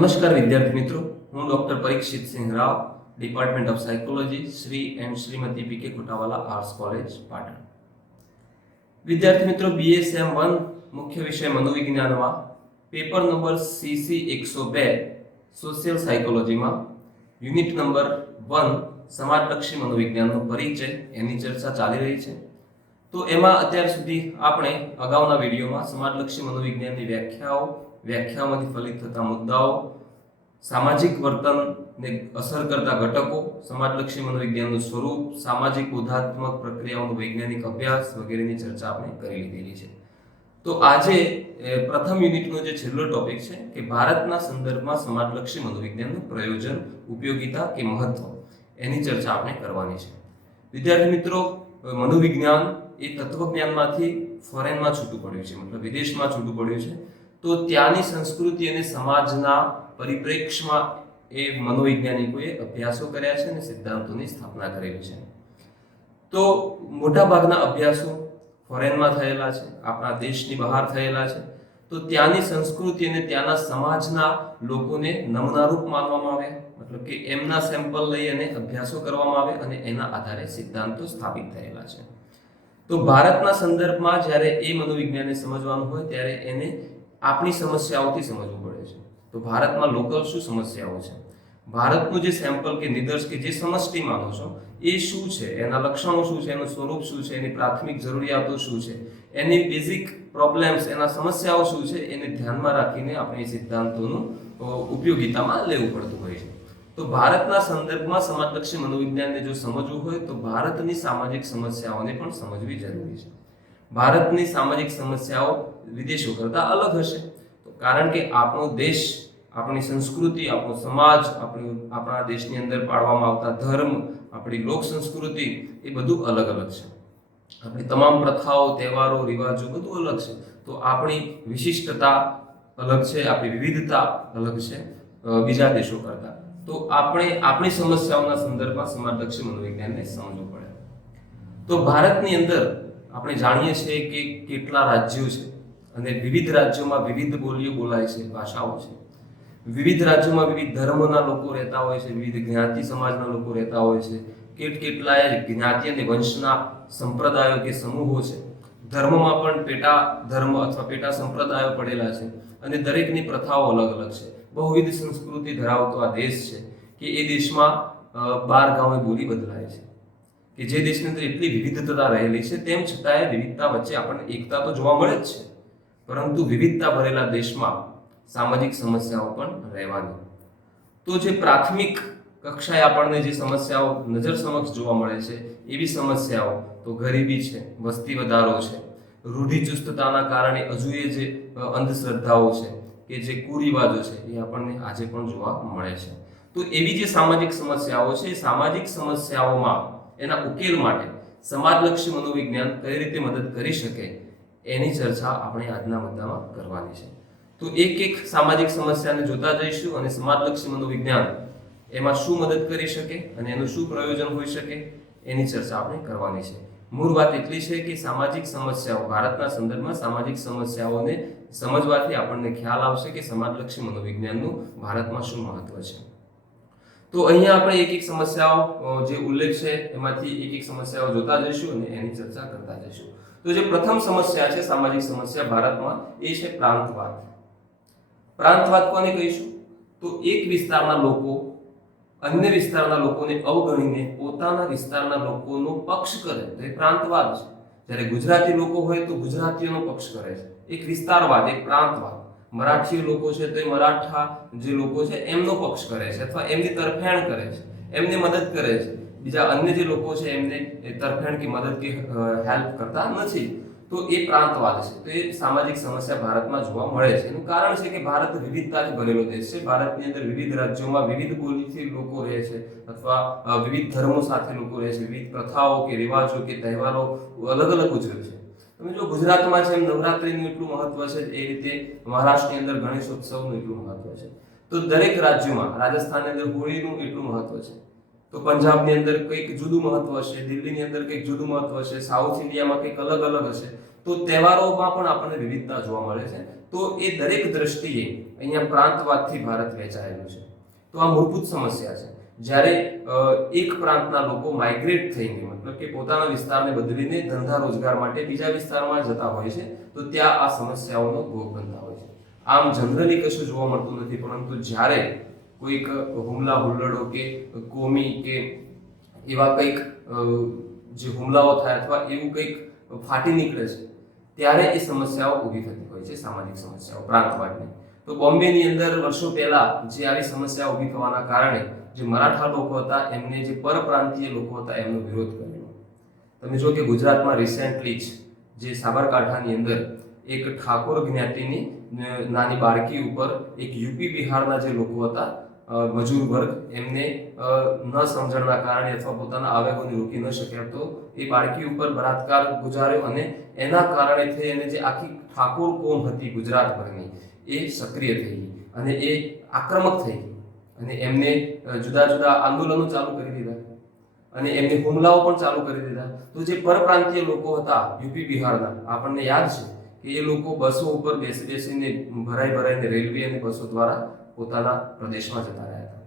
નમસ્કાર વિદ્યાર્થી મિત્રો, હું doctor Parikshit Singh Rao, department of psychology, Shri and Shrimati PK Kotawala arts college, Patan. વિદ્યાર્થી મિત્રો, બીએસએમ 1 મુખ્ય વિષય મનોવિજ્ઞાનમાં પેપર નંબર CC 102 સોશિયલ સાયકોલોજીમાં યુનિટ નંબર 1 સમાજલક્ષી મનોવિજ્ઞાનનો પરિચય એની ચર્ચા ચાલી રહી છે. તો એમાં અત્યાર સુધી આપણે અગાઉના વિડીયોમાં સમાજલક્ષી મનોવિજ્ઞાનની વ્યાખ્યાઓમાંથી ફલિત થતા મુદ્દાઓ, સામાજિક વર્તનને અસર કરતા ઘટકો, સમાજલક્ષી મનોવિજ્ઞાનનું સ્વરૂપ, સામાજિક બોધાત્મક પ્રક્રિયાઓનો વૈજ્ઞાનિક અભ્યાસ વગેરેની ચર્ચા આપણે કરી લીધેલી છે. તો આજે પ્રથમ યુનિટનો જે છેલ્લો ટોપિક છે કે ભારતના સંદર્ભમાં સમાજલક્ષી મનોવિજ્ઞાનનું પ્રયોજન, ઉપયોગિતા કે મહત્વ, એની ચર્ચા આપણે કરવાની છે. વિદ્યાર્થી મિત્રો, મનોવિજ્ઞાન એ તત્વજ્ઞાનમાંથી ફોરેનમાં છૂટું પડ્યું છે, મતલબ વિદેશમાં છૂટું પડ્યું છે. તો ત્યાંની સંસ્કૃતિ અને સમાજના પરિપ્રેક્ષ્યમાં એ મનોવૈજ્ઞાનિકોએ અભ્યાસો કર્યા છે અને સિદ્ધાંતોની સ્થાપના કરેલી છે. તો મોટાભાગના અભ્યાસો ફોરેનમાં થયેલા છે, આપણા દેશની બહાર થયેલા છે. તો ત્યાંની સંસ્કૃતિ અને ત્યાંના સમાજના લોકોને નમૂનારૂપ માનવામાં આવે, મતલબ કે એમના સેમ્પલ લઈ અને અભ્યાસો કરવામાં આવે અને એના આધારે સિદ્ધાંતો સ્થાપિત થયેલા છે. તો ભારતના સંદર્ભમાં જ્યારે એ મનોવિજ્ઞાનને સમજવાનું હોય ત્યારે એને આપણી સમસ્યાઓથી સમજવું પડે છે. તો ભારતમાં લોકલ શું સમસ્યાઓ છે, ભારતનું જે સેમ્પલ કે નિદર્શ કે જે સમષ્ટિ માનો છો એ શું છે, એના લક્ષણો શું છે, એનું સ્વરૂપ શું છે, એની પ્રાથમિક જરૂરિયાતો શું છે, એની બેઝિક પ્રોબ્લેમ્સ, એના સમસ્યાઓ શું છે, એને ધ્યાનમાં રાખીને આપણે સિદ્ધાંતોનું ઉપયોગિતામાં લેવું પડતું હોય છે. તો ભારતના સંદર્ભમાં સમાજલક્ષી મનોવિજ્ઞાનને જો સમજવું હોય તો ભારતની સામાજિક સમસ્યાઓને પણ સમજવી જરૂરી છે. ભારતની સામાજિક સમસ્યાઓ વિદેશો કરતાં અલગ હશે, તો કારણ કે આપણો દેશ, આપણી સંસ્કૃતિ, આપણો સમાજ, આપણા દેશની અંદર પાળવામાં આવતા ધર્મ, આપણી લોક સંસ્કૃતિ, એ બધું અલગ અલગ છે. આપણી તમામ પ્રથાઓ, તહેવારો, રિવાજો બધું અલગ છે. તો આપણી વિશિષ્ટતા અલગ છે, આપણી વિવિધતા અલગ છે બીજા દેશો કરતાં. તો આપણે આપણી સમસ્યાઓના સંદર્ભમાં સમાજલક્ષી મનોવિજ્ઞાનને સમજવું પડે. તો ભારતની અંદર આપણે જાણીએ છીએ કે કેટલા રાજ્યો છે અને વિવિધ રાજ્યોમાં વિવિધ બોલીઓ બોલાય છે, ભાષાઓ છે. વિવિધ રાજ્યોમાં વિવિધ ધર્મના લોકો રહેતા હોય છે, વિવિધ જ્ઞાતિ સમાજના લોકો રહેતા હોય છે. કેટલાય જ્ઞાતિ અને વંશના સંપ્રદાયો કે સમૂહો છે. ધર્મમાં પણ પેટા ધર્મ અથવા પેટા સંપ્રદાયો પડેલા છે અને દરેકની પ્રથાઓ અલગ અલગ છે. બહુવિધ સંસ્કૃતિ ધરાવતો આ દેશ છે કે એ દેશમાં 12 ગામે બોલી બદલાય છે, કે જે દેશની અંદર એટલી વિવિધતા રહેલી છે તેમ છતાંય વિવિધતા વચ્ચે આપણને એકતા તો જોવા મળે જ છે, પરંતુ વિવિધતા ભરેલા દેશમાં સામાજિક સમસ્યાઓ પણ રહેવાની. તો જે પ્રાથમિક કક્ષાએ આપણને જે સમસ્યાઓ નજર સમક્ષ જોવા મળે છે એવી સમસ્યાઓ તો ગરીબી છે, વસ્તી વધારો છે, રૂઢિચુસ્તતાના કારણે હજુ એ જે અંધશ્રદ્ધાઓ છે કે જે કુરિવાજો છે એ આપણને આજે પણ જોવા મળે છે. તો એવી જે સામાજિક સમસ્યાઓ છે, એ સામાજિક સમસ્યાઓમાં એના ઉકેલ માટે સમાજલક્ષી મનોવિજ્ઞાન કઈ રીતે મદદ કરી શકે એની ચર્ચા આપણે આજના મુદ્દામાં કરવાની છે. તો એક એક સામાજિક સમસ્યાને જોતા જઈશું અને સમાજલક્ષી મનોવિજ્ઞાન એમાં શું મદદ કરી શકે અને એનું શું પ્રયોજન હોઈ શકે એની ચર્ચા આપણે કરવાની છે. મૂળ વાત એટલી છે કે સામાજિક સમસ્યાઓ, ભારતના સંદર્ભમાં સામાજિક સમસ્યાઓને સમજવાથી આપણને ખ્યાલ આવશે કે સમાજલક્ષી મનોવિજ્ઞાનનું ભારતમાં શું મહત્વ છે. તો અહીંયા આપણે એક એક સમસ્યાઓ જે ઉલ્લેખ છે એમાંથી એક એક સમસ્યાઓ જોતા જઈશું અને એની ચર્ચા કરતા જઈશું. તો જે પ્રથમ સમસ્યા છે સામાજિક સમસ્યા ભારતમાં, એ છે પ્રાંતવાદ. પ્રાંતવાદ કોને કહીશું? તો એક વિસ્તારના લોકો અન્ય વિસ્તારના લોકોને અવગણીને પોતાના વિસ્તારના લોકોનો પક્ષ કરે તો એ પ્રાંતવાદ છે. જ્યારે ગુજરાતી લોકો હોય તો ગુજરાતીઓનો પક્ષ કરે છે, એક વિસ્તારવાદ, એક પ્રાંતવાદ. મરાઠી લોકો છે તો એ મરાઠા જે લોકો છે એમનો પક્ષ કરે છે અથવા એમની તરફેણ કરે છે, એમને મદદ કરે છે. બીજા અન્ય જે લોકો છે એમને તરફેણ કે મદદ કે હેલ્પ કરતા નથી. તો એ પ્રાંતવાદ છે. તો એ સામાજિક સમસ્યા ભારતમાં જોવા મળે છે. એનું કારણ છે કે ભારત વિવિધતાથી ભરેલો દેશ છે. ભારતની અંદર વિવિધ રાજ્યોમાં વિવિધ બોલીથી લોકો રહે છે અથવા વિવિધ ધર્મો સાથે લોકો રહે છે, વિવિધ પ્રથાઓ કે રિવાજો કે તહેવારો અલગ અલગ ઉજવે છે. તમે જો ગુજરાતમાં છે એમ નવરાત્રિનું એટલું મહત્વ છે, એ રીતે મહારાષ્ટ્રની અંદર ગણેશોત્સવનું એટલું મહત્વ છે. તો દરેક રાજ્યોમાં, રાજસ્થાનની અંદર હોળીનું એટલું મહત્વ છે, તો પંજાબની અંદર કંઈક જુદું મહત્વ હશે, દિલ્હીની અંદર કંઈક જુદું મહત્વ હશે, સાઉથ ઇન્ડિયામાં કંઈક અલગ અલગ હશે. તો તહેવારોમાં પણ આપણને વિવિધતા જોવા મળે છે. તો એ દરેક દ્રષ્ટિએ અહીંયા પ્રાંતવાદથી ભારત વહેંચાયેલું છે. તો આ મૂળભૂત સમસ્યા છે. જ્યારે એક પ્રાંતના લોકો માઇગ્રેટ થઈને, મતલબ કે પોતાના વિસ્તારને બદલીને ધંધા રોજગાર માટે બીજા વિસ્તારમાં જતા હોય છે, તો ત્યાં આ સમસ્યાઓનો ભોગ બનતા હોય છે. આમ જનરલી કશું જોવા મળતું નથી, પરંતુ જ્યારે કોઈક હુમલા હુલ્લડો કે કોમી કે એવા કંઈક જે હુમલાઓ થાય અથવા એવું કંઈક ફાટી નીકળે છે, ત્યારે એ સમસ્યાઓ ઊભી થતી હોય છે, સામાજિક સમસ્યાઓ પ્રાંતવાદની. તો બોમ્બેની અંદર વર્ષો પહેલા જે આવી સમસ્યા ઊભી થવાના કારણે જે મરાઠા લોકો હતા એમને જે પરપ્રાંતીય લોકો હતા એમનો વિરોધ કરેલો. તમે જો કે ગુજરાતમાં રિસેન્ટલી જ જે સાબરકાંઠાની અંદર એક ઠાકોર જ્ઞાતિની નાની બાળકી ઉપર એક યુપી બિહારના જે લોકો હતા મજૂર વર્ગ, એમને ન સમજણના કારણે અથવા પોતાના આવેગોને રોકી ન શક્યા તો એ બાળકી ઉપર બળાત્કાર ગુજાર્યો અને એના કારણે થઈ અને જે આખી ઠાકોર કોમ હતી ગુજરાતભરની એ સક્રિય થઈ ગઈ અને એ આક્રમક થઈ ગઈ અને એમને જુદા જુદા આંદોલનો ચાલુ કરી દીધા અને એમને હુમલાઓ પણ ચાલુ કરી દીધા. તો જે પરપ્રાંતીય લોકો હતા યુપી બિહારના, આપણને યાદ છે કે એ લોકો બસો ઉપર બેસીને ભરાઈને રેલવે અને બસો દ્વારા પોતાના પ્રદેશમાં જતા રહ્યા હતા.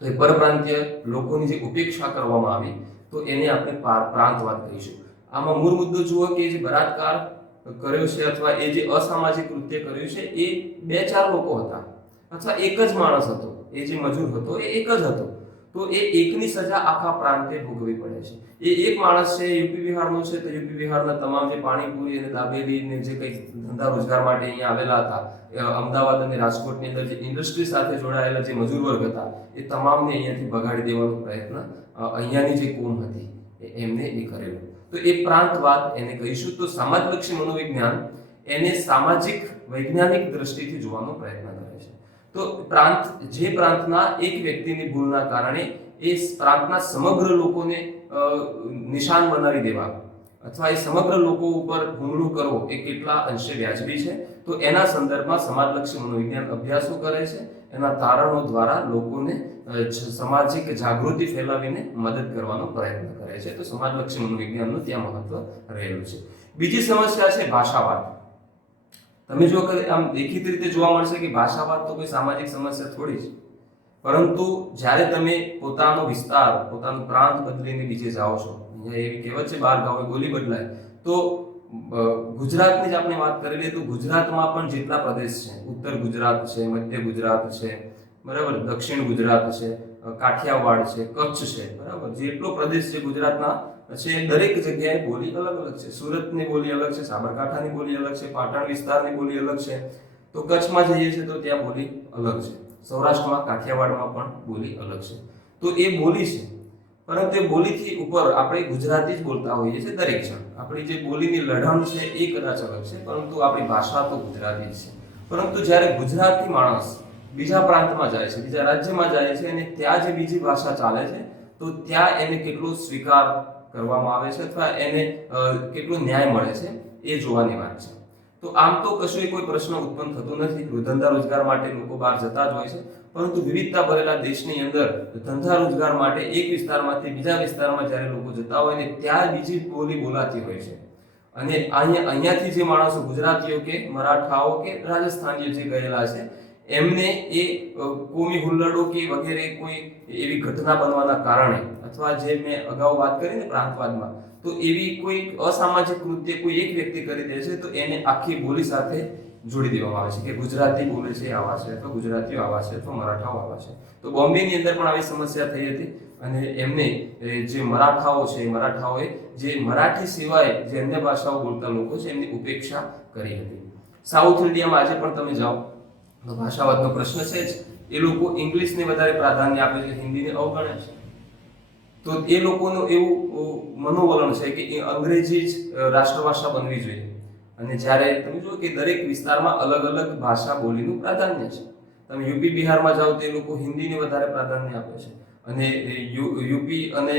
તો એ પરપ્રાંતીય લોકોની જે ઉપેક્ષા કરવામાં આવી, તો એને આપણે પ્રાંતવાદ કહીશું. આમાં મૂળ મુદ્દો જુઓ કે જે બળાત્કાર કર્યો છે અથવા એ જે અસામાજિક કૃત્ય કર્યું છે એ 2-4 લોકો હતા અથવા એક જ માણસ હતો, એ જે મજૂર હતો એ એક જ હતો, તો એ એકની સજા આખા પ્રાંતે ભોગવવી પડે છે. એ એક માણસ છે, યુપી બિહારનો છે, તો યુપી બિહારના તમામ જે પાણીપુરી અને દાબેલી ને જે કંઈ ધંધા રોજગાર માટે અહીંયા આવેલા હતા, અમદાવાદ અને રાજકોટની અંદર જે ઇન્ડસ્ટ્રી સાથે જોડાયેલા જે મજૂર વર્ગ હતા, એ તમામને અહીંયાથી ભગાડી દેવાનો પ્રયત્ન અહીંયાની જે કોમ હતી એમને એ કરેલો. તો એ પ્રાંતવાદ એને કહીશું. તો સમાજલક્ષી મનોવિજ્ઞાન એને સામાજિક વૈજ્ઞાનિક દ્રષ્ટિથી જોવાનો પ્રયત્ન કરે છે. તો જે પ્રાંતના એક વ્યક્તિની ભૂલના કારણે એ પ્રાંતના સમગ્ર લોકોને નિશાન બનાવી દેવા અથવા એ સમગ્ર લોકો ઉપર હુમલો કરવો એ કેટલા અંશે વ્યાજબી છે, તો એના સંદર્ભમાં સમાજલક્ષી મનોવિજ્ઞાન અભ્યાસો કરે છે. એના તારણો દ્વારા લોકોને સામાજિક જાગૃતિ ફેલાવીને મદદ કરવાનો પ્રયત્ન કરે છે. તો સમાજલક્ષી મનોવિજ્ઞાનનું ત્યાં મહત્વ રહેલું છે. બીજી સમસ્યા છે ભાષાવાદ. તમે જો કે આમ દેખીતી રીતે જોવા મળશે કે ભાષાવાદ તો કોઈ સામાજિક સમસ્યા થોડી છે, પરંતુ જ્યારે તમે પોતાનો વિસ્તાર, પોતાનું પ્રાંત બદલીને બીજે જાઓ છો, એવી કહેવત છે 12 ગાંવે બોલી બદલાય, તો ગુજરાતની જ આપણે વાત કરી લઈએ તો ગુજરાતમાં પણ જેટલા પ્રદેશ છે, ઉત્તર ગુજરાત છે, મધ્ય ગુજરાત છે, બરાબર, દક્ષિણ ગુજરાત છે, કાઠિયાવાડ છે, કચ્છ છે, બરાબર, જેટલો પ્રદેશ છે ગુજરાતના છે, દરેક જગ્યાએ બોલી અલગ અલગ છે. સુરતની બોલી અલગ છે, સાબરકાંઠાની બોલી અલગ છે, પાટણ વિસ્તારની બોલી અલગ છે, તો કચ્છમાં જઈએ છીએ તો ત્યાં બોલી અલગ છે, સૌરાષ્ટ્રમાં કાઠિયાવાડમાં પણ બોલી અલગ છે. તો એ બોલી છે, પરંતુ એ બોલીથી ઉપર આપણે ગુજરાતી જ બોલતા હોઈએ છીએ દરેક જણ. આપણી જે બોલીની લઢણ છે એ કદાચ અલગ છે, પરંતુ આપણી ભાષા તો ગુજરાતી જ છે. પરંતુ જ્યારે ગુજરાતી માણસ બીજા પ્રાંતમાં જાય છે, બીજા રાજ્યમાં જાય છે અને ત્યાં જે બીજી ભાષા ચાલે છે, તો ત્યાં એને કેટલો સ્વીકાર કરવામાં આવે છે અથવા એને કેટલો ન્યાય મળે છે એ જોવાની વાત છે. તો આમ તો કશું કોઈ પ્રશ્ન ઉત્પન્ન થતો નથી. ધંધા રોજગાર માટે લોકો બહાર જતા જ હોય છે, પરંતુ વિવિધતા ભરેલા દેશની અંદર ધંધા રોજગાર માટે એક વિસ્તારમાંથી બીજા વિસ્તારમાં જ્યારે લોકો જતા હોય ને ત્યાં બીજી બોલી બોલાતી હોય છે અને અહીંયાથી જે માણસો ગુજરાતીઓ કે મરાઠાઓ કે રાજસ્થાનીઓ જે ગયેલા છે એમને એ કોમી હુલ્લડો કે વગેરે કોઈ એવી ઘટના બનવાના કારણે અથવા જે મેં અગાઉ વાત કરી ને પ્રાંતવાદમાં, તો એવી કોઈ અસામાજિક કૃત્ય કોઈ એક વ્યક્તિ કરી દે છે તો એને આખી બોલી સાથે જોડી દેવામાં આવે છે કે ગુજરાતી બોલે છે આવા છે અથવા ગુજરાતીઓ આવા છે અથવા મરાઠાઓ આવા છે. તો બોમ્બેની અંદર પણ આવી સમસ્યા થઈ હતી અને એમને જે મરાઠાઓ છે, મરાઠાઓએ જે મરાઠી સિવાય જે અન્ય ભાષાઓ બોલતા લોકો છે એમની ઉપેક્ષા કરી હતી. સાઉથ ઇન્ડિયામાં આજે પણ તમે જાઓ તો ભાષાવાદનો પ્રશ્ન છે જ. એ લોકો ઇંગ્લિશને વધારે પ્રાધાન્ય આપે છે, હિન્દીને અવગણે છે. તો એ લોકોનું એવું મનોવલણ છે કે એ અંગ્રેજી જ રાષ્ટ્રભાષા બનવી જોઈએ. અને જ્યારે તમે જુઓ કે દરેક વિસ્તારમાં અલગ અલગ ભાષા બોલીનું પ્રાધાન્ય છે. તમે યુપી બિહારમાં જાઓ તો એ લોકો હિન્દીને વધારે પ્રાધાન્ય આપે છે અને યુપી અને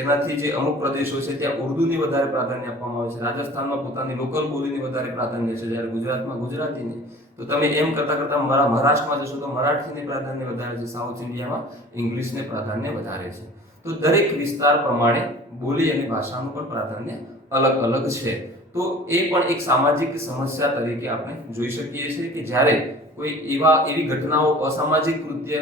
એનાથી જે અમુક પ્રદેશો છે ત્યાં ઉર્દુની વધારે પ્રાધાન્ય આપવામાં આવે છે. રાજસ્થાનમાં પોતાની લોકલ બોલીની વધારે પ્રાધાન્ય છે, જ્યારે ગુજરાતમાં ગુજરાતીની. તો તમે એમ કરતા મહારાષ્ટ્રમાં જશો તો મરાઠીને પ્રાધાન્ય વધારે છે, સાઉથ ઇન્ડિયામાં ઇંગ્લિશને પ્રાધાન્ય વધારે છે. તો દરેક વિસ્તાર પ્રમાણે બોલી અને ભાષાનું પણ પ્રાધાન્ય અલગ અલગ છે. તો તો એ પણ એક સામાજિક સમસ્યા તરીકે આપણે જોઈ શકીએ છીએ કે જ્યારે કોઈ એવી ઘટનાઓ અસામાજિક કૃત્ય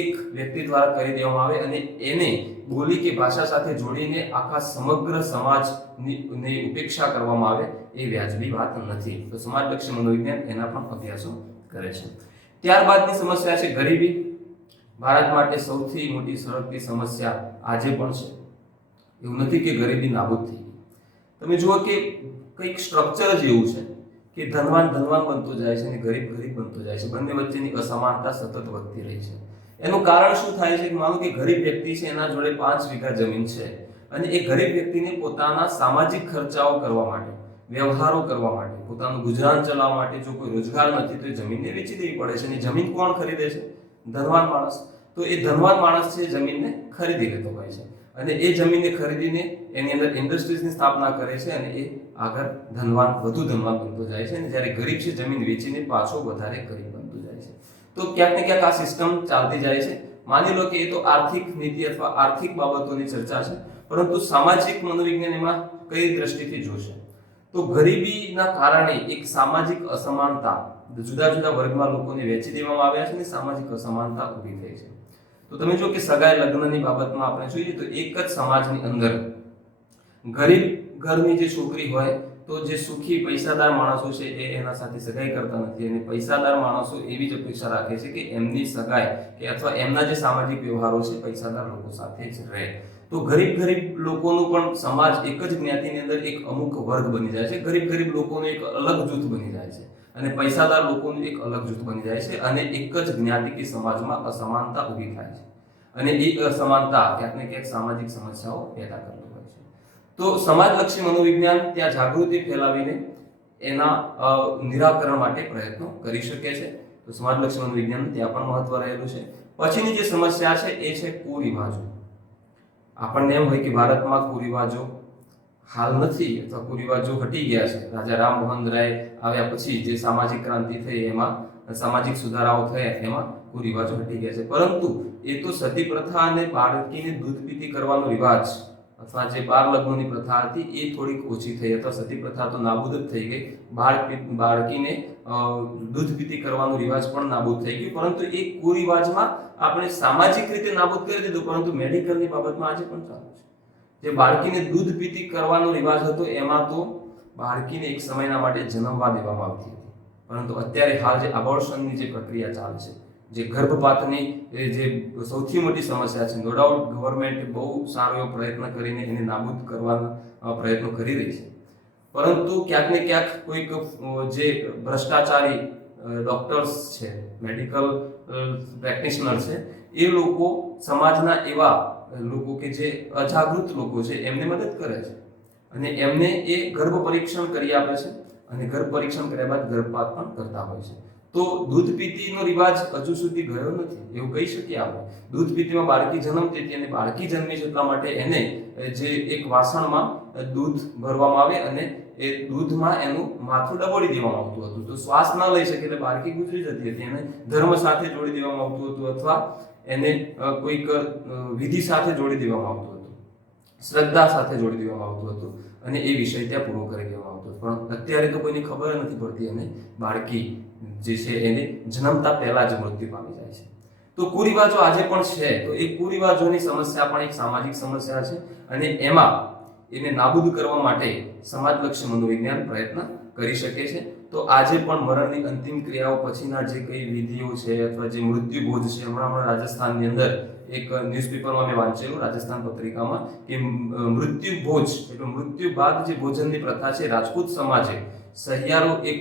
એક વ્યક્તિ દ્વારા કરી દેવામાં આવે અને એને બોલી કે ભાષા સાથે જોડીને આખા સમગ્ર સમાજની ઉપેક્ષા કરવામાં આવે એ વ્યાજબી વાત નથી. તો સમાજલક્ષી મનોવિજ્ઞાન એના પણ અભ્યાસો કરે છે. ત્યારબાદની સમસ્યા છે ગરીબી. ભારત માટે સૌથી મોટી સળગતી સમસ્યા આજે પણ છે. એવું નથી કે ગરીબી નાબૂદ થઈ ગઈ. તમે જુઓ કે કંઈક સ્ટ્રક્ચર જ એવું છે કે ધનવાન બનતો જાય છે અને ગરીબ બનતો જાય છે. બંને વચ્ચેની અસમાનતા સતત વધતી રહી છે. એનું કારણ શું થાય છે કે માનો કે ગરીબ વ્યક્તિ છે, એના જોડે 5 વીઘા જમીન છે અને એ ગરીબ વ્યક્તિને પોતાના સામાજિક ખર્ચાઓ કરવા માટે, વ્યવહારો કરવા માટે, પોતાનું ગુજરાન ચલાવવા માટે જો કોઈ રોજગાર નથી તો એ જમીનને વેચી દેવી પડે છે. અને જમીન કોણ ખરીદે છે? ધનવાન માણસ. તો એ ધનવાન માણસ છે જમીનને ખરીદી લેતો હોય છે અને એ જમીનને ખરીદીને એની અંદર ઇન્ડસ્ટ્રીઝની સ્થાપના કરે છે અને એ આગળ વધુ ધનવાન બનતો જાય છે. અને જ્યારે ગરીબ છે જમીન વેચીને પાછો વધારે ગરીબ બનતો જાય છે. તો ક્યાંક ને ક્યાંક આ સિસ્ટમ ચાલતી જાય છે. માની લો કે એ તો આર્થિક નીતિ અથવા આર્થિક બાબતોની ચર્ચા છે, પરંતુ સામાજિક મનોવિજ્ઞાન એમાં કઈ દ્રષ્ટિથી જોશે તો ગરીબીના કારણે એક સામાજિક અસમાનતા, જુદા જુદા વર્ગમાં લોકોને વેચી દેવામાં આવ્યા છે અને સામાજિક અસમાનતા ઊભી થઈ છે. તો તમે જો કે સગાઈ લગ્નની બાબતમાં આપણે જોઈએ તો એક જ સમાજની અંદર ગરીબ ઘરની જે છોકરી હોય તો જે સુખી પૈસાદાર માણસો છે એ એના સાથે સગાઈ કરતા નથી અને પૈસાદાર માણસો એવી જ અપેક્ષા રાખે છે કે એમની સગાઈ કે અથવા એમના જે સામાજિક વ્યવહારો છે પૈસાદાર લોકો સાથે જ રહે. તો ગરીબ લોકોનું પણ સમાજ એક જ જ્ઞાતિની અંદર એક અમુક વર્ગ બની જાય છે. ગરીબ લોકોનું એક અલગ જૂથ બની જાય છે અને પૈસાદાર લોકોનું એક અલગ જૂથ બની જાય છે અને એક જ જ્ઞાતિ કે સમાજમાં અસમાનતા ઊભી થાય છે અને એ અસમાનતા ક્યાંક ને ક્યાંક સામાજિક સમસ્યાઓ પેદા કરતો હોય છે. તો સમાજલક્ષી મનોવિજ્ઞાન ત્યાં જાગૃતિ ફેલાવીને એના નિરાકરણ માટે પ્રયત્નો કરી શકે છે. તો સમાજલક્ષી મનોવિજ્ઞાન ત્યાં પણ મહત્વ રહેલું છે. પછીની જે સમસ્યા છે એ છે કુરિવાજો. આપણને એમ હોય કે ભારતમાં કુરિવાજો હાલ નથી અથવા કુરિવાજો હટી ગયા છે. રાજા રામમોહન રાય આવ્યા પછી જે સામાજિક ક્રાંતિ થઈ એમાં સામાજિક સુધારાઓ થયા એમાં કુરિવાજો હટી ગયા છે. પરંતુ એ તો સતી પ્રથા અને બાળકીને દૂધ પીતી કરવાનો રિવાજ અથવા જે બાળ લગ્નની પ્રથા હતી એ થોડીક ઓછી થઈ અથવા સતી પ્રથા તો નાબૂદ જ થઈ ગઈ. બાળકીને દૂધ પીતી કરવાનો રિવાજ પણ નાબૂદ થઈ ગયું. પરંતુ એ કુરિવાજમાં આપણે સામાજિક રીતે નાબૂદ કરી દીધું, પરંતુ મેડિકલની બાબતમાં આજે પણ ચાલુ છે. જે બાળકીને દૂધ પીતી કરવાનો રિવાજ હતો એમાં તો બાળકીને એક સમયના માટે જન્મવા દેવામાં આવતી હતી, પરંતુ અત્યારે હાલ જે અબોર્શનની જે પ્રક્રિયા ચાલે છે, જે ગર્ભપાતની જે સૌથી મોટી સમસ્યા છે, નો ડાઉટ ગવર્મેન્ટ બહુ સારો એવો પ્રયત્ન કરીને એને નાબૂદ કરવાના પ્રયત્નો કરી રહી છે. પરંતુ ક્યાંક ને ક્યાંક કોઈક જે ભ્રષ્ટાચારી ડોક્ટર્સ છે, મેડિકલ પ્રેક્ટિશનર છે, એ લોકો સમાજના એવા લોકો કે જે અજાગૃત લોકો છે એમને મદદ કરે છે અને એમને એ ગર્ભ પરીક્ષણ કરી આપે છે અને ગર્ભ પરીક્ષણ કર્યા બાદ ગર્ભપાત પણ કરતા હોય છે. તો દૂધ પીતીનો રિવાજ હજુ સુધી ગયો નથી એવું કહી શકીએ આપણે. દૂધ પીતીમાં બાળકી જન્મતી હતી અને બાળકી જન્મી છે એટલા માટે એને જે એક વાસણમાં દૂધ ભરવામાં આવે અને એ દૂધમાં એનું માથું ડબોળી દેવામાં આવતું હતું. તો શ્વાસ ન લઈ શકે એટલે બાળકી ગુજરી જતી હતી. એને ધર્મ સાથે જોડી દેવામાં આવતું હતું અથવા એને કોઈક વિધિ સાથે જોડી દેવામાં આવતું હતું, શ્રદ્ધા સાથે જોડી દેવામાં આવતું હતું અને એ વિષય ત્યાં પૂરો કરી દેવામાં આવતો હતો. પણ અત્યારે તો કોઈને ખબર નથી પડતી અને બાળકી જે છે એને જન્મતા પહેલા જ મૃત્યુ પામી જાય છે. તો કુરિવાજો આજે પણ છે. તો એ કુરિવાજોની સમસ્યા પણ એક સામાજિક સમસ્યા છે અને એમાં એને નાબૂદ કરવા માટે સમાજલક્ષી મનોવિજ્ઞાન પ્રયત્ન કરી શકે છે. તો આજે પણ મરણની અંતિમ ક્રિયાઓ પછીના જે કઈ વિધિઓ છે અથવા જે મૃત્યુભોજ છે, હમણાં રાજસ્થાનની અંદર એક ન્યૂઝપેપરમાં મેં વાંચેલું, રાજસ્થાન પત્રિકામાં, કે મૃત્યુભોજ એટલે મૃત્યુ બાદ જે ભોજનની પ્રથા છે, રાજપૂત સમાજે સહિયારો એક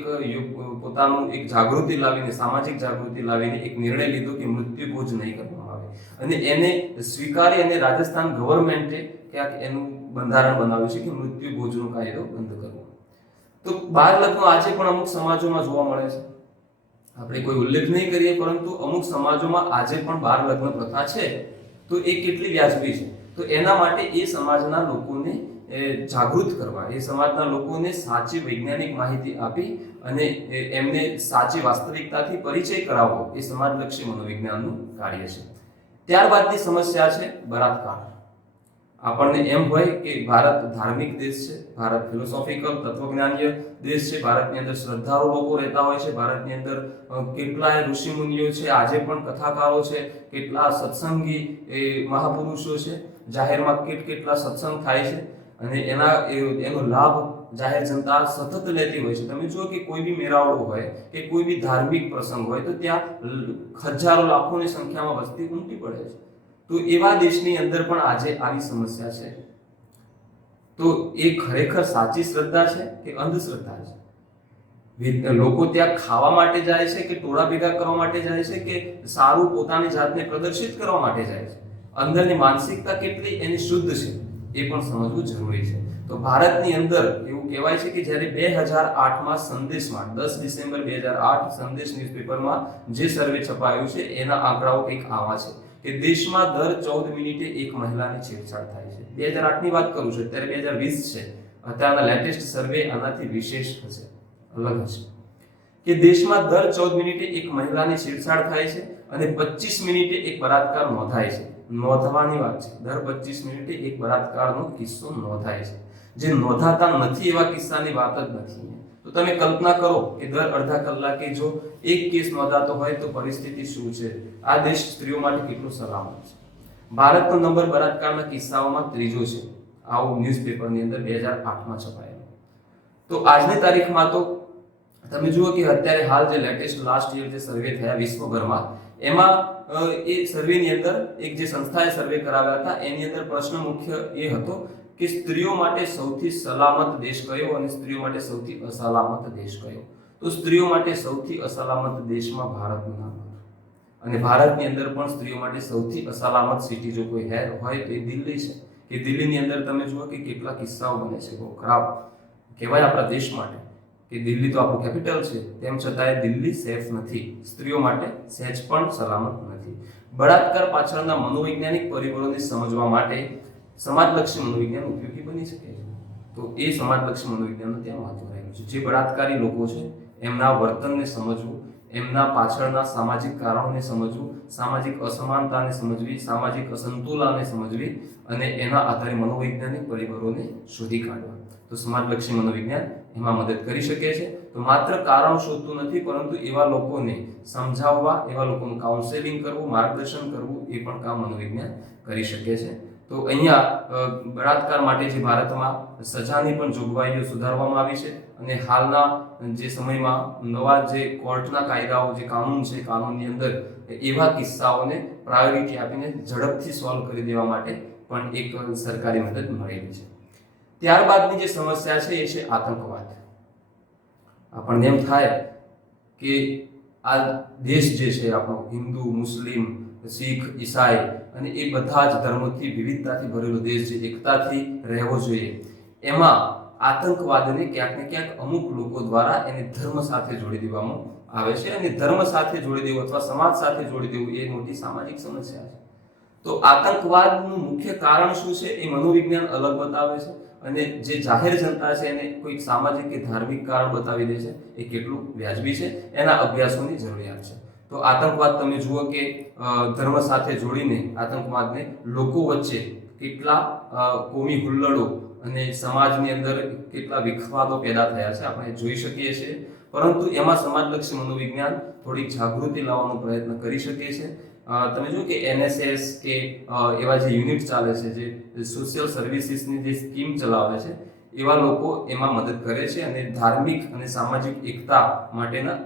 પોતાનું એક જાગૃતિ લાવીને, સામાજિક જાગૃતિ લાવીને એક નિર્ણય લીધો કે મૃત્યુભોજ નહીં કરવામાં આવે અને એને સ્વીકારી અને રાજસ્થાન ગવર્મેન્ટે ક્યાંક એનું બંધારણ બનાવ્યું છે કે મૃત્યુભોજનો કાયદો બંધ કરવો. તો બાળ લગ્નો આજે પણ અમુક સમાજોમાં જોવા મળે છે. આપણે કોઈ ઉલ્લેખ નહીં કરીએ, પરંતુ અમુક સમાજોમાં આજે પણ બાળ લગ્ન પ્રથા છે. તો એ કેટલી વ્યાજબી છે? તો એના માટે એ સમાજના લોકોને જાગૃત કરવા, એ સમાજના લોકોને સાચી વૈજ્ઞાનિક માહિતી આપી અને એમને સાચી વાસ્તવિકતાથી પરિચય કરાવવો એ સમાજલક્ષી મનોવિજ્ઞાનનું કાર્ય છે. ત્યારબાદની સમસ્યા છે બળાત્કાર. આપણને એમ હોય કે ભારત ધાર્મિક દેશ છે, ભારત ફિલોસોફિકલ તત્વજ્ઞાનીય દેશ છે, ભારતની અંદર શ્રદ્ધાળુ લોકો રહેતા હોય છે, ભારતની અંદર કેટલાય ઋષિ મુનિઓ છે, આજે પણ કથાકારો છે, કેટલા સત્સંગી મહાપુરુષો છે, જાહેરમાં કેટલા સત્સંગ થાય છે અને એનો લાભ જાહેર જનતા સતત લેતી હોય છે. તમે જુઓ કે કોઈ બી મેળાવડો હોય કે કોઈ બી ધાર્મિક પ્રસંગ હોય તો ત્યાં હજારો લાખોની સંખ્યામાં વસ્તી ઉમટી પડે છે. તો એવા દેશની અંદર પણ આજે આવી સમસ્યા છે. તો એ ખરેખર સાચી શ્રદ્ધા છે કે અંધશ્રદ્ધા છે? લોકો ત્યાં ખાવા માટે જાય છે કે ટોળા ભેગા કરવા માટે જાય છે કે સારું પોતાની જાતને પ્રદર્શિત કરવા માટે જાય છે? અંદરની માનસિકતા કેટલી એની શુદ્ધ છે એ પણ સમજવું જરૂરી છે. તો ભારતની અંદર એવું કહેવાય છે કે જ્યારે 2008માં સંદેશમાં 10 ડિસેમ્બર 2008 સંદેશ ન્યૂઝપેપરમાં જે સર્વે છપાયું છે એના આંકડાઓ કંઈક આવા છે કે દેશમાં દર 14 મિનિટે એક મહિલાની છેડછાડ થાય છે. 2008ની વાત કરું છું, અત્યારે 2020 છે. અત્યારના લેટેસ્ટ સર્વે આનાથી વિશેષ હશે, અલગ હશે કે દેશમાં દર 14 મિનિટે એક મહિલાની છેડછાડ થાય છે અને 25 મિનિટે એક બળાત્કાર નોંધાય છે. નોંધવાની વાત છે, દર 25 મિનિટે એક બળાત્કારનો કિસ્સો નોંધાય છે. જે નોંધાતા નથી એવા કિસ્સાની વાત જ નથી. તો તમે કલ્પના કરો કે દર અડધા કલાકે જો એક કેસ નોંધાતો હોય તો પરિસ્થિતિ શું છે? આ દેશ સ્ત્રીઓ માટે કેટલો સલામત છે? ભારતનો નંબર બળાત્કારના કિસ્સાઓમાં ત્રીજો છે. આવું ન્યૂઝપેપરની અંદર 2008માં છપાયેલું. તો આજની તારીખમાં તો તમે જુઓ કે અત્યારે હાલ જે લેટેસ્ટ લાસ્ટ યર જે સર્વે થયા વિશ્વભરમાં, એમાં એ સર્વેની અંદર એક જે સંસ્થાએ સર્વે કરાવ્યા હતા એની અંદર પ્રશ્ન મુખ્ય એ હતો કે સ્ત્રીઓ માટે સૌથી સલામત દેશ કયો અને સ્ત્રીઓ માટે સૌથી અસલામત દેશ કયો? તો સ્ત્રીઓ માટે સૌથી અસલામત દેશમાં ભારતનું નામ હતું અને ભારતની અંદર પણ સ્ત્રીઓ માટે સૌથી અસલામત સિટી જો કોઈ હોય તો એ દિલ્હી છે. કે દિલ્હીની અંદર તમે જુઓ કે કેટલા કિસ્સાઓ બને છે. બહુ ખરાબ કહેવાય આપણા દેશ માટે કે દિલ્હી તો આપણું કેપિટલ છે, તેમ છતાંય દિલ્હી સેફ નથી, સ્ત્રીઓ માટે સહેજ પણ સલામત નથી. બળાત્કાર પાછળના મનોવૈજ્ઞાનિક પરિબળોને સમજવા માટે સમાજલક્ષી મનોવિજ્ઞાન ઉપયોગી બની શકે છે. તો એ સમાજલક્ષી મનોવિજ્ઞાનનું ત્યાં મહત્વ રહેલું છે. જે બળાત્કારી લોકો છે એમના વર્તનને સમજવું, એમના પાછળના સામાજિક કારણોને સમજવું, સામાજિક અસમાનતાને સમજવી, સામાજિક અસંતુલનને સમજવી અને એના આધારે મનોવૈજ્ઞાનિક પરિબળોને શોધી કાઢવા. તો સમાજલક્ષી મનોવિજ્ઞાન એમાં મદદ કરી શકે છે. તો માત્ર કારણ શોધતું નથી, પરંતુ એવા લોકોને સમજાવવા, એવા લોકોનું કાઉન્સેલિંગ કરવું, માર્ગદર્શન કરવું એ પણ કામ મનોવિજ્ઞાન કરી શકે છે. તો અહીંયા બળાત્કાર માટે જે ભારતમાં સજાની પણ જોગવાઈઓ સુધારવામાં આવી છે અને હાલના જે સમયમાં નવા જે કોર્ટના કાયદાઓ, જે કાનૂન છે, કાનૂનની અંદર એવા કિસ્સાઓને પ્રાયોરિટી આપીને ઝડપથી સોલ્વ કરી દેવા માટે પણ એક સરકારી મદદ મળેલી છે. ત્યારબાદની જે સમસ્યા છે એ છે આતંકવાદ. આપણને એમ થાય કે આ દેશ જે છે આપણો હિન્દુ, મુસ્લિમ, શીખ, ઈસાઈ અને એ બધા જ ધર્મોથી વિવિધતાથી ભરેલો દેશ જે એકતાથી રહેવો જોઈએ, એમાં આતંકવાદને ક્યાંક ને ક્યાંક અમુક લોકો દ્વારા એને ધર્મ સાથે જોડી દેવામાં આવે છે અને ધર્મ સાથે જોડી દેવું અથવા સમાજ સાથે જોડી દેવું એ મોટી સામાજિક સમસ્યા છે. તો આતંકવાદનું મુખ્ય કારણ શું છે એ મનોવિજ્ઞાન અલગ બતાવે છે અને જે જાહેર જનતા છે એને કોઈ સામાજિક કે ધાર્મિક કારણ બતાવી દે છે એ કેટલું વ્યાજબી છે, એના અભ્યાસોની જરૂરિયાત છે. તો આતંકવાદ તમે જુઓ કે ધર્મ સાથે જોડીને આતંકવાદને લોકો વચ્ચે કેટલા કોમી હુલ્લડો અને સમાજની અંદર કેટલા વિખવાદો પેદા થયા છે આપણે જોઈ શકીએ છીએ. પરંતુ એમાં સમાજલક્ષી મનોવિજ્ઞાન થોડી જાગૃતિ લાવવાનો પ્રયત્ન કરી શકે છે. તમે જુઓ કે NSS કે એવા જે યુનિટ ચાલે છે, જે સોશિયલ સર્વિસીસની જે સ્કીમ ચલાવે છે, એવા લોકો એમાં મદદ કરે છે અને ધાર્મિક અને સામાજિક એકતા માટેના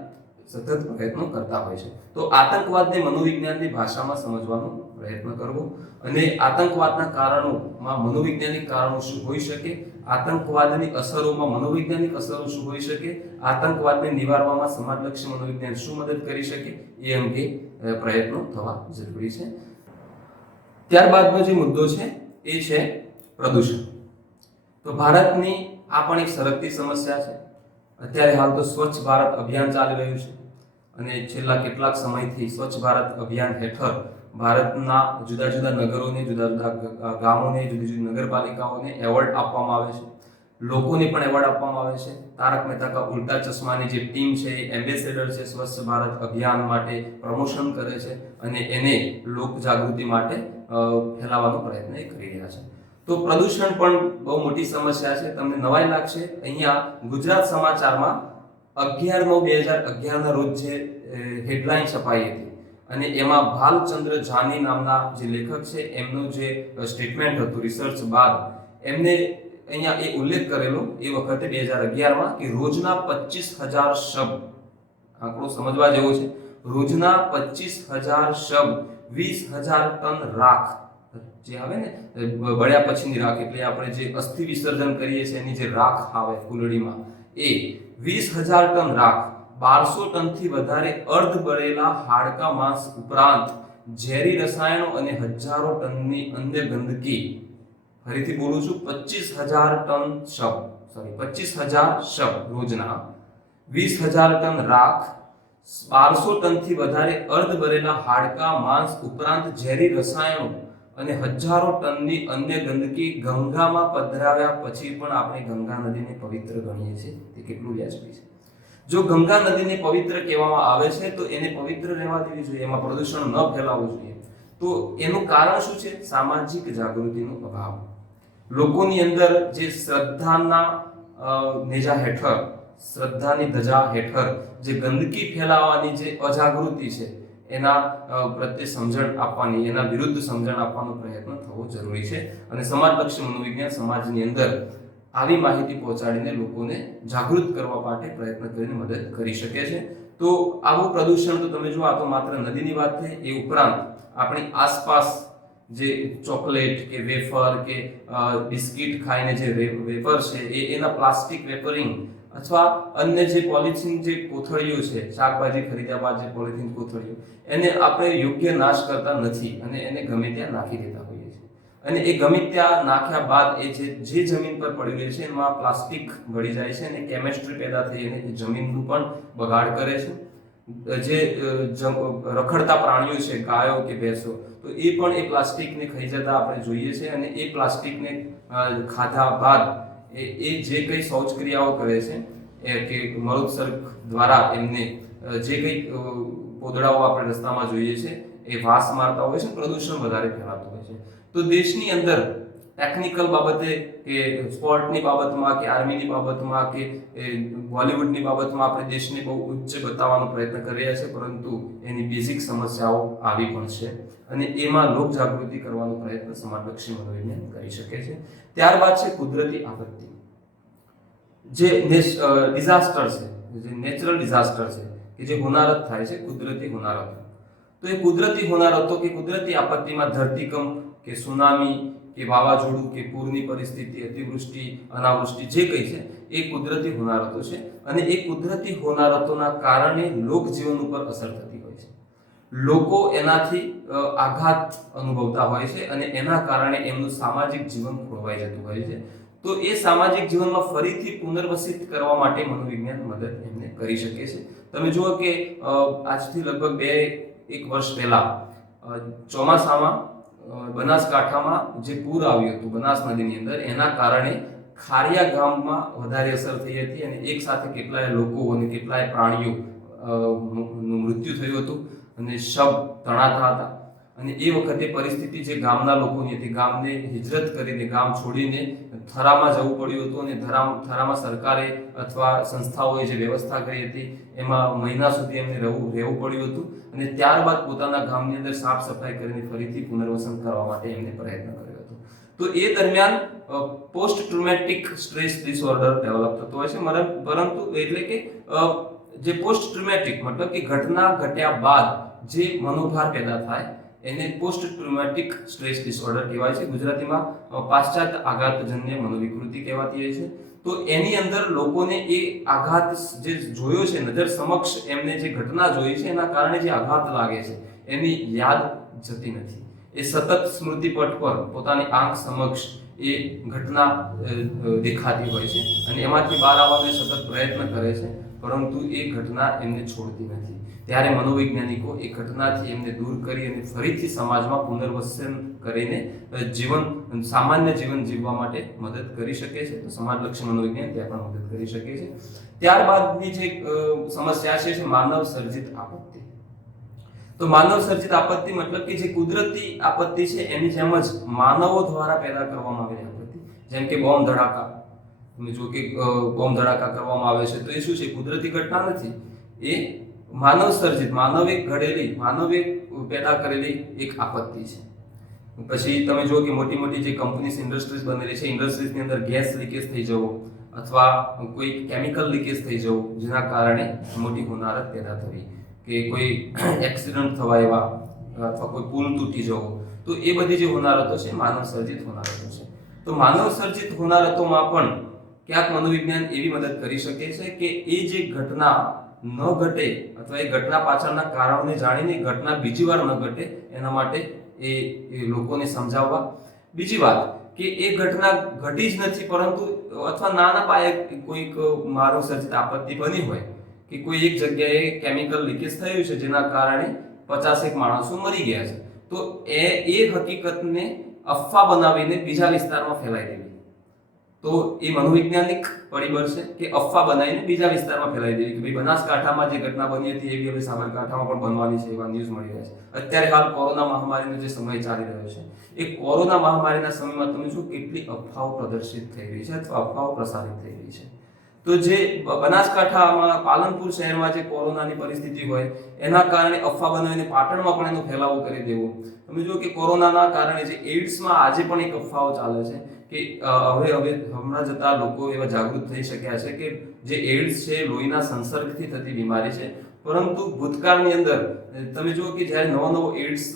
સતત પ્રયત્નો કરતા હોય છે. તો આતંકવાદને મનોવિજ્ઞાનની ભાષામાં સમજવાનો પ્રયત્ન કરવો અને આતંકવાદના કારણોમાં મનોવૈજ્ઞાનિક કારણો શું હોઈ શકે, આતંકવાદની અસરોમાં મનોવૈજ્ઞાનિક અસરો શું હોઈ શકે, આતંકવાદને નિવારવામાં સમાજલક્ષી મનોવિજ્ઞાન શું મદદ કરી શકે, એ અંગે પ્રયત્નો થવા જરૂરી છે. ત્યારબાદનો જે મુદ્દો છે એ છે પ્રદૂષણ. તો ભારતની આ પણ એક સરકતી સમસ્યા છે. અત્યારે હાલ તો સ્વચ્છ ભારત અભિયાન ચાલી રહ્યું છે અને છેલ્લા કેટલાક સમયથી સ્વચ્છ ભારત અભિયાન હેઠળ ભારતના જુદા જુદા નગરોને, જુદા જુદા ગામોને, જુદી જુદી નગરપાલિકાઓને એવોર્ડ આપવામાં આવે છે. લોકોને પણ એવોર્ડ આપવામાં આવે છે. તારક મહેતા કા ઉલ્ટા ચશ્માની જે ટીમ છે એ એમ્બેસેડર છે, સ્વચ્છ ભારત અભિયાન માટે પ્રમોશન કરે છે અને એને લોક જાગૃતિ માટે ફેલાવવાનો પ્રયત્ન કરી રહ્યા છે. તો પ્રદૂષણ પણ બહુ મોટી સમસ્યા છે. તમને નવાઈ લાગશે, અહીંયા ગુજરાત સમાચારમાં 11/9/2011 ના રોજ જે હેડલાઇન છપાઈ હતી અને એમાં ભાલચંદ્ર જાની નામના જે લેખક છે એમનું જે સ્ટેટમેન્ટ હતું રિસર્ચ બાદ એમને અહીંયા એ ઉલ્લેખ કરેલો એ વખતે 2011માં કે રોજના 25,000 શબ, આંકડો સમજવા જેવો છે, રોજના 25,000 શબ, 20,000 ટન રાખ, જે આવે ને બળ્યા પછીની રાખ, એટલે આપણે જે અસ્થિ વિસર્જન કરીએ છીએ એની જે રાખ આવે ફૂલડીમાં, એ 20,000 ટન રાખ, 1200 ટનથી વધારે અર્ધ બળેલા હાડકા માંસ ઉપરાંત ઝેરી રસાયણો અને હજારો ટનની અન્ય ગંદકી, ફરીથી બોલું છું, 25,000 ટન શબ, 25,000 શબ રોજના, 20,000 ટન રાખ, 1200 ટનથી વધારે અર્ધ બળેલા હાડકા માંસ ઉપરાંત ઝેરી રસાયણો અને હજારો ટનની અન્ય ગંદકી ગંગામાં પધરાવ્યા પછી પણ આપણે ગંગા નદીને પવિત્ર ગણીએ છીએ. તે કેટલું વ્યાજબી છે? જો ગંગા નદીને પવિત્ર કહેવામાં આવે છે તો એને પવિત્ર રહેવા દેવી જોઈએ, એમાં પ્રદૂષણ ન ફેલાવવું જોઈએ. તો એનું કારણ શું છે? સામાજિક જાગૃતિનો અભાવ. લોકોની અંદર જે શ્રદ્ધાના નેજા હેઠળ, શ્રદ્ધાની ધજા હેઠળ જે ગંદકી ફેલાવવાની જે અજાગૃતિ છે એના પ્રત્યે સમજણ આપવાની, એના વિરુદ્ધ સમજણ આપવાનો પ્રયત્ન થવો જરૂરી છે. અને સમાજલક્ષી મનોવિજ્ઞાન સમાજની અંદર આવી માહિતી પહોંચાડીને લોકોને જાગૃત કરવા માટે પ્રયત્ન કરીને મદદ કરી શકે છે. તો આવું પ્રદૂષણ તો તમે જો, આ તો માત્ર નદીની વાત થઈ, એ ઉપરાંત આપણી આસપાસ જે ચોકલેટ કે વેફર કે બિસ્કિટ ખાઈને જે વેફર છે એના પ્લાસ્ટિક વેપરિંગ અથવા અન્ય જે પોલિથીન જે કોથળીઓ છે, શાકભાજી ખરીદ્યા બાદ જે પોલિથીન કોથળીઓ, એને આપણે યોગ્ય નાશ કરતા નથી અને એને ગમે ત્યાં નાખી દેતા હોઈએ છીએ. અને એ ગમે ત્યાં નાખ્યા બાદ એ જે જમીન પર પડી રહે છે એમાં પ્લાસ્ટિક ભળી જાય છે અને કેમિસ્ટ્રી પેદા થઈ અને જમીનનું પણ બગાડ કરે છે. જે રખડતા પ્રાણીઓ છે, ગાયો કે ભેંસો, તો એ પણ એ પ્લાસ્ટિકને ખાઈ જતા આપણે જોઈએ છે અને એ પ્લાસ્ટિકને ખાધા બાદ એ જે કંઈ શૌચક્રિયાઓ કરે છે કે મળોત્સર્ગ દ્વારા એમને જે કંઈ પોદડાઓ આપણે રસ્તામાં જોઈએ છે એ વાસ મારતા હોય છે, પ્રદૂષણ વધારે ફેલાતું હોય છે. તો દેશની અંદર ટેકનિકલ બાબતે કે સ્પોર્ટની બાબતમાં કે આર્મીની બાબતમાં કે બોલિવૂડની બાબતમાં આપણે દેશને બહુ ઉચ્ચ બતાવવાનો પ્રયત્ન કરી રહ્યા છે, પરંતુ એની બેઝિક સમસ્યાઓ આવી પણ છે અને એમાં લોક જાગૃતિ કરવાનો પ્રયત્ન સમાજલક્ષી મનોવિજ્ઞાન કરી શકે છે. ત્યારબાદ છે કુદરતી આપત્તિ. જે ડિઝાસ્ટર છે, જે નેચરલ ડિઝાસ્ટર છે કે જે હોનારત થાય છે, કુદરતી હોનારતો. તો એ કુદરતી હોનારતો કે કુદરતી આપત્તિમાં ધરતીકંપ કે સુનામી કે વાવાઝોડું કે પૂરની પરિસ્થિતિ, અતિવૃષ્ટિ, અનાવૃષ્ટિ જે કંઈ છે એ કુદરતી હોનારતો છે અને એ કુદરતી હોનારતોના કારણે લોકજીવન ઉપર અસર થતી હોય છે. લોકો એનાથી આઘાત અનુભવતા હોય છે અને એના કારણે એમનું સામાજિક જીવન ખોરવાઈ જતું હોય છે. તો એ સામાજિક જીવનમાં ફરીથી પુનર્વસિત કરવા માટે મનોવિજ્ઞાન મદદ એમને કરી શકે છે. તમે જુઓ કે આજથી લગભગ 1 વર્ષ પહેલા ચોમાસામાં બનાસકાંઠામાં જે પૂર આવ્યું હતું બનાસ નદીની અંદર, એના કારણે ખારિયા ગામમાં વધારે અસર થઈ હતી અને એક સાથે કેટલાય લોકો અને કેટલાય પ્રાણીઓનું મૃત્યુ થયું હતું અને શબ તણાતા હતા. અને એ વખતે પરિસ્થિતિ જે ગામના લોકોની હતી, ગામને હિજરત કરીને, ગામ છોડીને થરામાં જવું પડ્યું હતું અને થરામાં સરકારે અથવા સંસ્થાઓએ જે વ્યવસ્થા કરી હતી એમાં મહિના સુધી એમને રહેવું પડ્યું હતું અને ત્યારબાદ પોતાના ગામની અંદર સાફ સફાઈ કરીને ફરીથી પુનર્વસન કરવા માટે એમને પ્રયત્ન કર્યો હતો. તો એ દરમિયાન post traumatic stress disorder develop થતો હોય છે. પરંતુ એટલે કે જે પોસ્ટ ટ્રોમેટિક મતલબ કે ઘટના ઘટ્યા બાદ જે મનોભાર પેદા થાય એને પોસ્ટ ટ્રોમેટિક સ્ટ્રેસ ડિસઓર્ડર કહેવાય છે. ગુજરાતીમાં પાશ્ચાત્ય આઘાતજન્ય મનોવિકૃતિ કહેવાતી હોય છે. તો એની અંદર લોકોને એ આઘાત જે જોયો છે, નજર સમક્ષ એમને જે ઘટના જોઈ છે એના કારણે જે આઘાત લાગે છે એની યાદ જતી નથી. એ સતત સ્મૃતિપટ પર પોતાની આંખ સમક્ષ એ ઘટના દેખાતી હોય છે અને એમાંથી બહાર આવવાનો સતત પ્રયત્ન કરે છે, પરંતુ એ ઘટના એમને છોડતી નથી. ત્યારે મનોવૈજ્ઞાનિકો એ ઘટનાથી એમને દૂર કરી અને ફરીથી સમાજમાં પુનર્વસન કરીને સામાન્ય જીવન જીવવા માટે મદદ કરી શકે છે. તો સમાજલક્ષી મનોવિજ્ઞાન ત્યાં પણ મદદ કરી શકે છે. ત્યારબાદની જે સમસ્યા છે માનવ સર્જિત આપત્તિ. તો માનવ સર્જિત આપત્તિ મતલબ કે જે કુદરતી આપત્તિ છે એની જેમ જ માનવો દ્વારા પેદા કરવામાં આવેલી આપત્તિ, જેમ કે બોમ્બ ધડાકા. તમે જો કે બોમ્બ ધડાકા કરવામાં આવે છે તો એ શું છે? કુદરતી ઘટના નથી, એ માનવ સર્જિત, માનવે ઘડેલી, માનવે પેદા કરેલી એક આપત્તિ છે. પછી તમે જો કે મોટી મોટી જે કંપનીઝ, ઇન્ડસ્ટ્રીઝ બનેલી છે, ઇન્ડસ્ટ્રીઝની અંદર ગેસ લીકેજ થઈ જવો અથવા કોઈ કેમિકલ લીકેજ થઈ જવું, જેના કારણે મોટી હોનારત પેદા થવી, કે કોઈ એક્સિડન્ટ થવા એવા, અથવા કોઈ પુલ તૂટી જવો, તો એ બધી જે હોનારતો છે માનવ સર્જિત હોનારતો છે. તો માનવ સર્જિત હોનારતોમાં પણ ક્યાંક મનોવિજ્ઞાન એવી મદદ કરી શકે છે કે એ જે ઘટના ન ઘટે અથવા એ ઘટના પાછળના કારણને જાણીને ઘટના બીજી વાર ન ઘટે એના માટે એ લોકોને સમજાવવા. બીજી વાત કે એ ઘટના ઘટી જ નથી, પરંતુ અથવા નાના પાયે કોઈક માનવ સર્જિત આપત્તિ બની હોય કે કોઈ એક જગ્યાએ કેમિકલ લીકેજ થયું છે જેના કારણે 50 માણસો મરી ગયા છે, તો એ હકીકતને અફવા બનાવીને બીજા વિસ્તારમાં ફેલાઈ દેવી. તો એ મનોવૈજ્ઞાનિક પરિબળ છે કે અફવા બનાવીને બીજા વિસ્તારમાં ફેલાઈ દેવી કે ભાઈ બનાસકાંઠામાં જે ઘટના બની હતી એવી હવે સાબરકાંઠામાં પણ બનવાની છે, એવા ન્યૂઝ મળી રહ્યા છે. અત્યારે હાલ કોરોના મહામારીનો જે સમય ચાલી રહ્યો છે, એ કોરોના મહામારીના સમયમાં તમે જો કેટલી અફવાઓ પ્રદર્શિત થઈ રહી છે અથવા અફવાઓ પ્રસારિત થઈ રહી છે. તો જે બનાસકાંઠામાં પાલનપુર શહેરમાં જે કોરોનાની પરિસ્થિતિ હોય એના કારણે અફવા બનાવીને પાટણમાં પણ એનો ફેલાવો કરી દેવો. તમે જો કે કોરોનાના કારણે જે એઇડ્સમાં આજે પણ એક અફવાઓ ચાલે છે કે હવે હમણાં જતા લોકો એવા જાગૃત થઈ શક્યા છે કે જે એઇડ્સ છે લોહીના સંસર્ગથી થતી બીમારી છે, પરંતુ ભૂતકાળની અંદર તમે જુઓ કે જ્યારે નવો એઇડ્સ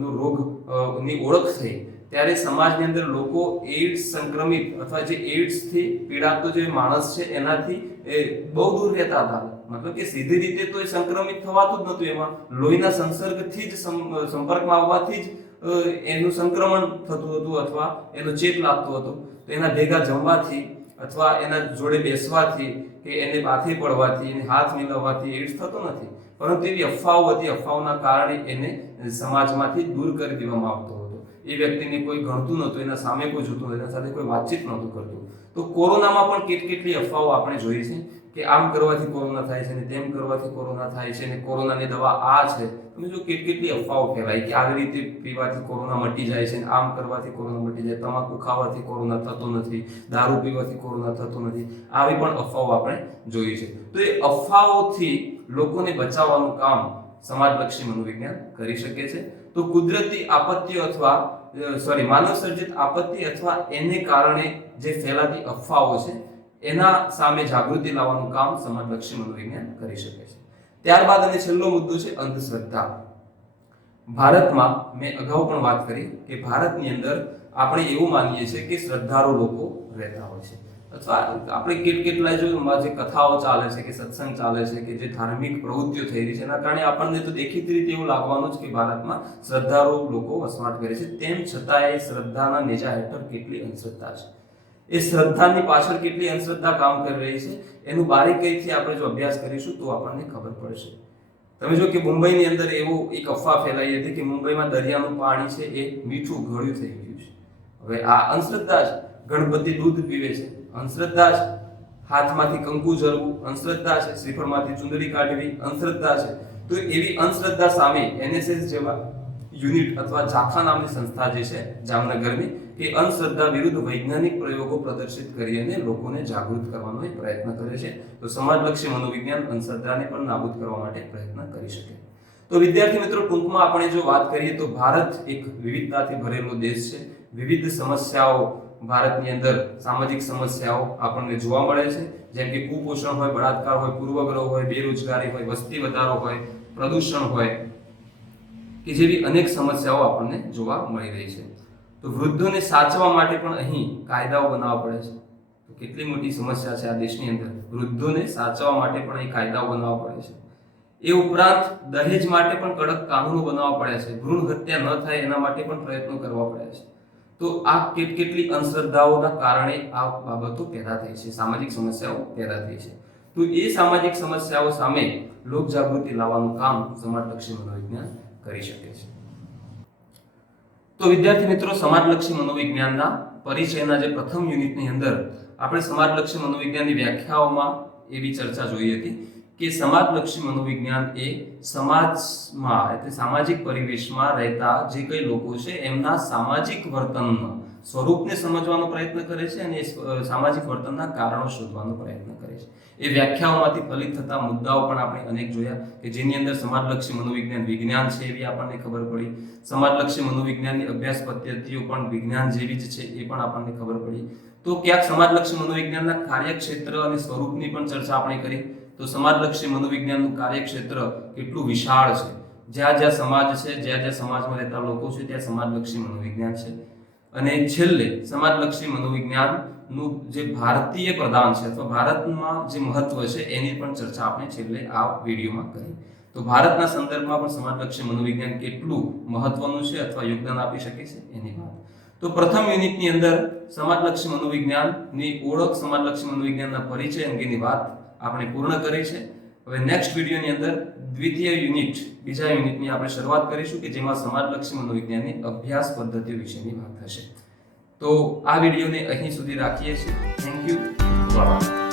નો રોગની ઓળખ થઈ ત્યારે સમાજની અંદર લોકો એઇડ્સ સંક્રમિત અથવા જે એઇડ્સ થી પીડાતો જે માણસ છે એનાથી બહુ દૂર રહેતા હતા. મતલબ કે સીધી રીતે તો એ સંક્રમિત થવાતું જ નહોતું, એમાં લોહીના સંસર્ગથી જ સંપર્કમાં આવવાથી જ એનું સંક્રમણ થતું હતું અથવા એનો ચેપ લાગતો હતો. તો એના ભેગા જમવાથી અથવા એના જોડે બેસવાથી કે એને પાથે પડવાથી, એને હાથ મિલાવવાથી એઇડ્સ થતો નથી, પરંતુ એવી અફવાઓ હતી, અફવાઓના કારણે એને સમાજમાંથી દૂર કરી દેવામાં આવતો હતો. એ વ્યક્તિને કોઈ ગણતું નહોતું, એના સામે કોઈ જોતું, એના સાથે કોઈ વાતચીત નહોતું કરતું. તો કોરોનામાં પણ કેટલી અફવાઓ આપણે જોઈ છે કે આમ કરવાથી કોરોના થાય છે ને તેમ કરવાથી કોરોના થાય છે ને કોરોનાની દવા આ છે. તમે જો કેટલી અફવાઓ ફેલાય કે આવી રીતે પીવાથી કોરોના મટી જાય છે, આમ કરવાથી કોરોના મટી જાય, તમાકુ ખાવાથી કોરોના થતો નથી, દારૂ પીવાથી કોરોના થતો નથી, આવી પણ અફવાઓ આપણે જોઈ છે. તો એ અફવાઓથી લોકોને બચાવવાનું કામ સમાજલક્ષી મનોવિજ્ઞાન કરી શકે છે. તો કુદરતી આપત્તિઓ અથવા માનવ સર્જિત આપત્તિ અથવા એને કારણે જે ફેલાતી અફવાઓ છે એના સામે જાગૃતિ લાવવાનું કામ સમાજલક્ષી મનોવિજ્ઞાન કરી શકે છે. ત્યારબાદ અને છેલ્લો મુદ્દો છે અંધશ્રદ્ધા. ભારતમાં મેં અગાઉ પણ વાત કરી કે ભારતની અંદર આપણે એવું માનીએ છીએ કે શ્રદ્ધાળુ લોકો રહેતા હોય છે, અથવા આપણે કેટલાય જે કથાઓ ચાલે છે કે સત્સંગ ચાલે છે કે જે ધાર્મિક પ્રવૃત્તિઓ થઈ રહી છે એના કારણે આપણને તો દેખીતી રીતે એવું લાગવાનું જ કે ભારતમાં શ્રદ્ધાળુ લોકો વસવાટ કરે છે. તેમ છતાં એ શ્રદ્ધાના નેજા હેઠળ કેટલી અંધશ્રદ્ધા છે, એ શ્રદ્ધાની પાછળ કેટલી અંધશ્રદ્ધા કામ કરી રહી છે, એનું બારીકાઈથી આપણે જો અભ્યાસ કરીશું તો આપણને ખબર પડશે. તમે જો કે મુંબઈની અંદર એવું એક અફવા ફેલાઈ હતી કે મુંબઈમાં દરિયાનું પાણી છે એ મીઠું ગળ્યું થઈ ગયું છે. હવે આ અંધશ્રદ્ધા છે. ગણપતિ દૂધ પીવે છે, અંધશ્રદ્ધા છે. હાથમાંથી કંકુ ઝરવું, અંધશ્રદ્ધા છે. શ્રીફળમાંથી ચુંદડી કાઢવી, અંધશ્રદ્ધા છે. તો એવી અંધશ્રદ્ધા સામે NSS જેવા યુનિટ અથવા ઝાખા નામની સંસ્થા જે છે જામનગરની, એ અંધશ્રદ્ધા વિરુદ્ધ વૈજ્ઞાનિક પ્રયોગો પ્રદર્શિત કરી અને લોકોને જાગૃત કરવાનો એક પ્રયત્ન કરે છે. તો સમાજલક્ષી મનોવિજ્ઞાન અંધશ્રદ્ધાને પણ નાબૂદ કરવા માટે પ્રયત્ન કરી શકે. તો વિદ્યાર્થી મિત્રો, ટૂંકમાં આપણે જો વાત કરીએ તો ભારત એક વિવિધતાથી ભરેલો દેશ છે. વિવિધ સમસ્યાઓ ભારતની અંદર, સામાજિક સમસ્યાઓ આપણને જોવા મળે છે, જેમ કે કુપોષણ હોય, બળાત્કાર હોય, પૂર્વગ્રહ હોય, બેરોજગારી હોય, વસ્તી વધારો હોય, પ્રદૂષણ હોય, કે જેવી અનેક સમસ્યાઓ આપણને જોવા મળી રહી છે. તો વૃદ્ધોને સાચવવા માટે પણ અહીં કાયદાઓ બનાવવા પડે છે. તો કેટલી મોટી સમસ્યા છે આ દેશની અંદર, વૃદ્ધોને સાચવવા માટે પણ અહીં કાયદાઓ બનાવવા પડે છે. એ ઉપરાંત દહેજ માટે પણ કડક કાનૂનો બનાવવા પડે છે. ભ્રૂણ હત્યા ન થાય એના માટે પણ પ્રયત્નો કરવા પડે છે. તો આ કેટલી અંધશ્રદ્ધાઓના કારણે આ બાબતો પેદા થઈ છે, સામાજિક સમસ્યાઓ પેદા થઈ છે. તો એ સામાજિક સમસ્યાઓ સામે લોકજાગૃતિ લાવવાનું કામ સમાજલક્ષી મનોવિજ્ઞાન કરી શકે છે. તો વિદ્યાર્થી મિત્રો, સમાજલક્ષી મનોવિજ્ઞાનના પરિચયના જે પ્રથમ યુનિટની અંદર આપણે સમાજલક્ષી મનોવિજ્ઞાનની વ્યાખ્યાઓમાં એવી ચર્ચા જોઈ હતી કે સમાજલક્ષી મનોવિજ્ઞાન એ સમાજમાં એટલે સામાજિક પરિવેશમાં રહેતા જે કઈ લોકો છે એમના સામાજિક વર્તનના સ્વરૂપને સમજવાનો પ્રયત્ન કરે છે અને સામાજિક વર્તનના કારણો શોધવાનો પ્રયત્ન કરે છે. એ વ્યાખ્યાઓમાંથી ફલિત થતા મુદ્દાઓ પણ આપણે અનેક જોયા કે જેની અંદર સમાજલક્ષી મનોવિજ્ઞાન વિજ્ઞાન છે એવી આપણને ખબર પડી. સમાજલક્ષી મનોવિજ્ઞાનની અભ્યાસ પદ્ધતિઓ પણ વિજ્ઞાન જેવી જ છે એ પણ આપણને ખબર પડી. તો ક્યાંક સમાજલક્ષી મનોવિજ્ઞાનના કાર્યક્ષેત્ર અને સ્વરૂપની પણ ચર્ચા આપણે કરી. તો સમાજલક્ષી મનોવિજ્ઞાનનું કાર્યક્ષેત્ર કેટલું વિશાળ છે. જ્યાં જ્યાં સમાજ છે, જ્યાં જ્યાં સમાજમાં રહેતા લોકો છે ત્યાં સમાજલક્ષી મનોવિજ્ઞાન છે. અને છેલ્લે સમાજલક્ષી મનોવિજ્ઞાનનું જે ભારતીય પ્રદાન છે અથવા ભારતમાં જે મહત્વ છે એની પણ ચર્ચા આપણે છેલ્લે આ વિડીયોમાં કરી. તો ભારતના સંદર્ભમાં પણ સમાજલક્ષી મનોવિજ્ઞાન કેટલું મહત્વનું છે અથવા યોગદાન આપી શકે છે એની વાત. તો પ્રથમ યુનિટની અંદર સમાજલક્ષી મનોવિજ્ઞાનની ઓળખ, સમાજલક્ષી મનોવિજ્ઞાનના પરિચય અંગેની વાત આપણે પૂર્ણ કરી છે. હવે નેક્સ્ટ વિડીયોની અંદર દ્વિતીય યુનિટ, બીજા યુનિટની આપણે શરૂઆત કરીશું કે જેમાં સમાજલક્ષી મનોવિજ્ઞાનની અભ્યાસ પદ્ધતિઓ વિશેની વાત થશે. તો આ વિડીયોને અહીં સુધી રાખીએ છીએ. Thank you.